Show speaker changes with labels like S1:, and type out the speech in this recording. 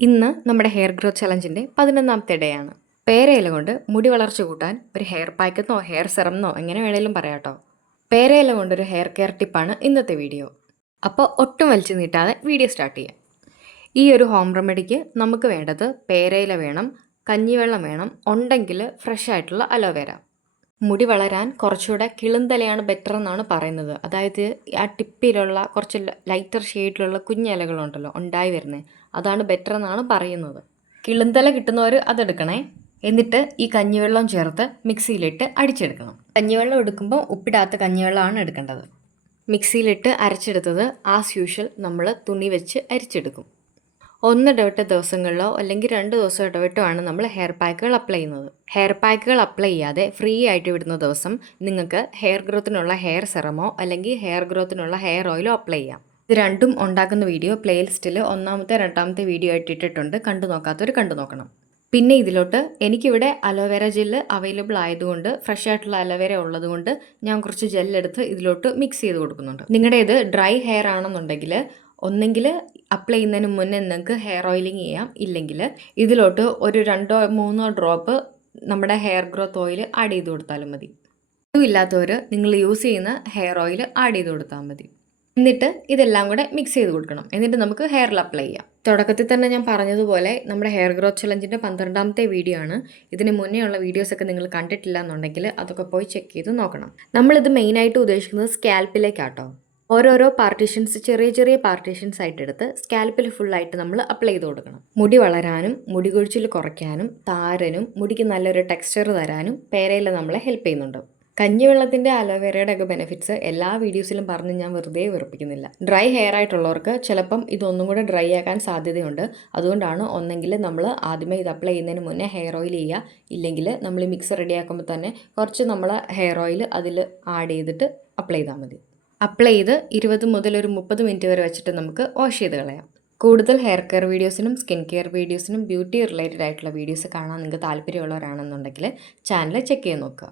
S1: ഇന്ന് നമ്മുടെ hair growth ചലഞ്ചിന്റെ പതിനൊന്നാമത്തെ ഡേ പേരയില കൊണ്ട് മുടി വളർച്ച കൂട്ടാൻ ഒരു ഹെയർ പാക്കെന്നോ ഹെയർ സെറംന്നോ എങ്ങനെ വേണേലും പറയാട്ടോ. പേരയില കൊണ്ടൊരു ഹെയർ കെയർ ടിപ്പാണ് ഇന്നത്തെ വീഡിയോ അപ്പോൾ ഒട്ടും വലിച്ചു നീട്ടാതെ വീഡിയോ സ്റ്റാർട്ട് ചെയ്യാം. ഈ ഒരു ഹോം റെമഡിക്ക് നമുക്ക് വേണ്ടത് പേരയില വേണം കഞ്ഞിവെള്ളം വേണം ഉണ്ടെങ്കിൽ ഫ്രഷ് ആയിട്ടുള്ള അലോവേര മുടി വളരാൻ കുറച്ചുകൂടെ കിളുന്തലയാണ് ബെറ്റർ എന്നാണ് പറയുന്നത്. അതായത് ആ ടിപ്പിലുള്ള കുറച്ച് ലൈറ്റർ ഷെയ്ഡിലുള്ള കുഞ്ഞിലകളുണ്ടല്ലോ ഉണ്ടായി വരുന്നത് അതാണ് ബെറ്റർ എന്നാണ് പറയുന്നത്. കിളുന്തല കിട്ടുന്നവർ അതെടുക്കണേ. എന്നിട്ട് ഈ കഞ്ഞിവെള്ളം ചേർത്ത് മിക്സിയിലിട്ട് അടിച്ചെടുക്കണം. കഞ്ഞിവെള്ളം എടുക്കുമ്പോൾ ഉപ്പിടാത്ത കഞ്ഞിവെള്ളമാണ് എടുക്കേണ്ടത്. മിക്സിയിലിട്ട് അരച്ചെടുത്തത് ആസ് യൂഷ്വൽ നമ്മൾ തുണി വെച്ച് അരിച്ചെടുക്കും. ഒന്നിടവിട്ട ദിവസങ്ങളിലോ അല്ലെങ്കിൽ രണ്ട് ദിവസം ഇടവിട്ടോ ആണ് നമ്മൾ ഹെയർ പാക്കുകൾ അപ്ലൈ ചെയ്യുന്നത്. ഹെയർ പാക്കുകൾ അപ്ലൈ ചെയ്യാതെ ഫ്രീ ആയിട്ട് വിടുന്ന ദിവസം നിങ്ങൾക്ക് ഹെയർ ഗ്രോത്തിനുള്ള ഹെയർ സെറമോ അല്ലെങ്കിൽ ഹെയർ ഗ്രോത്തിനുള്ള ഹെയർ ഓയിലോ അപ്ലൈ ചെയ്യാം. ഇത് രണ്ടും ഉണ്ടാക്കുന്ന വീഡിയോ പ്ലേലിസ്റ്റിൽ ഒന്നാമത്തെ രണ്ടാമത്തെ വീഡിയോ ആയിട്ട് ഇട്ടിട്ടുണ്ട്. കണ്ടു നോക്കാത്തവർ കണ്ടു നോക്കണം. പിന്നെ ഇതിലോട്ട് എനിക്കിവിടെ അലോവേര ജെല്ല് അവൈലബിൾ ആയതുകൊണ്ട് ഫ്രഷ് ആയിട്ടുള്ള അലോവേര ഉള്ളതുകൊണ്ട് ഞാൻ കുറച്ച് ജെല്ലെടുത്ത് ഇതിലോട്ട് മിക്സ് ചെയ്ത് കൊടുക്കുന്നുണ്ട്. നിങ്ങളുടെ ഇത് ഡ്രൈ ഹെയർ ആണെന്നുണ്ടെങ്കിൽ ഒന്നെങ്കിൽ അപ്ലൈ ചെയ്യുന്നതിന് മുന്നേ നിങ്ങൾക്ക് ഹെയർ ഓയിലിംഗ് ചെയ്യാം. ഇല്ലെങ്കിൽ ഇതിലോട്ട് ഒരു രണ്ടോ മൂന്നോ ഡ്രോപ്പ് നമ്മുടെ ഹെയർ ഗ്രോത്ത് ഓയിൽ ആഡ് ചെയ്ത് കൊടുത്താലും മതി. ഇല്ലാത്തവർ നിങ്ങൾ യൂസ് ചെയ്യുന്ന ഹെയർ ഓയിൽ ആഡ് ചെയ്ത് കൊടുത്താൽ മതി. എന്നിട്ട് ഇതെല്ലാം കൂടെ മിക്സ് ചെയ്ത് കൊടുക്കണം. എന്നിട്ട് നമുക്ക് ഹെയറിൽ അപ്ലൈ ചെയ്യാം. തുടക്കത്തിൽ തന്നെ ഞാൻ പറഞ്ഞതുപോലെ നമ്മുടെ ഹെയർ ഗ്രോത്ത് ചലഞ്ചിന്റെ പന്ത്രണ്ടാമത്തെ വീഡിയോ ആണ്. ഇതിന് മുന്നേ ഉള്ള വീഡിയോസൊക്കെ നിങ്ങൾ കണ്ടിട്ടില്ല എന്നുണ്ടെങ്കിൽ അതൊക്കെ പോയി ചെക്ക് ചെയ്ത് നോക്കണം. നമ്മളിത് മെയിനായിട്ട് ഉദ്ദേശിക്കുന്നത് സ്കാൽപ്പിലേക്കാട്ടോ ഓരോരോ പാർട്ടീഷൻസ് ചെറിയ ചെറിയ പാർട്ടീഷൻസ് ആയിട്ട് എടുത്ത് സ്കാൽപ്പിൽ ഫുള്ളായിട്ട് നമ്മൾ അപ്ലൈ ചെയ്ത് കൊടുക്കണം. മുടി വളരാനും മുടി കൊഴിച്ചിൽ കുറയ്ക്കാനും താരനും മുടിക്ക് നല്ലൊരു ടെക്സ്ചർ തരാനും പേരയിൽ നമ്മളെ ഹെൽപ്പ് ചെയ്യുന്നുണ്ട്. കഞ്ഞിവെള്ളത്തിന്റെ അലോവേരയുടെ ഒക്കെ ബെനിഫിറ്റ്സ് എല്ലാ വീഡിയോസിലും പറഞ്ഞ് ഞാൻ വെറുതെ വെറുപ്പിക്കുന്നില്ല. ഡ്രൈ ഹെയർ ആയിട്ടുള്ളവർക്ക് ചിലപ്പം ഇതൊന്നും കൂടെ ഡ്രൈ ആക്കാൻ സാധ്യതയുണ്ട്. അതുകൊണ്ടാണ് ഒന്നെങ്കിൽ നമ്മൾ ആദ്യമേ ഇത് അപ്ലൈ ചെയ്യുന്നതിന് മുന്നേ ഹെയർ ഓയിൽ ചെയ്യുക. ഇല്ലെങ്കിൽ നമ്മൾ മിക്സ് റെഡിയാക്കുമ്പോൾ തന്നെ കുറച്ച് നമ്മൾ ഹെയർ ഓയിൽ അതിൽ ആഡ് ചെയ്തിട്ട് അപ്ലൈ ചെയ്താൽ മതി. അപ്ലൈ ചെയ്ത് ഇരുപത് മുതൽ ഒരു മുപ്പത് മിനിറ്റ് വരെ വെച്ചിട്ട് നമുക്ക് വാഷ് ചെയ്ത് കളയാം. കൂടുതൽ ഹെയർ കെയർ വീഡിയോസിനും സ്കിൻ കെയർ വീഡിയോസിനും ബ്യൂട്ടി റിലേറ്റഡ് ആയിട്ടുള്ള വീഡിയോസ് കാണാൻ നിങ്ങൾക്ക് താല്പര്യമുള്ളവരാണെന്നുണ്ടെങ്കിൽ ചാനൽ ചെക്ക് ചെയ്ത് നോക്കുക.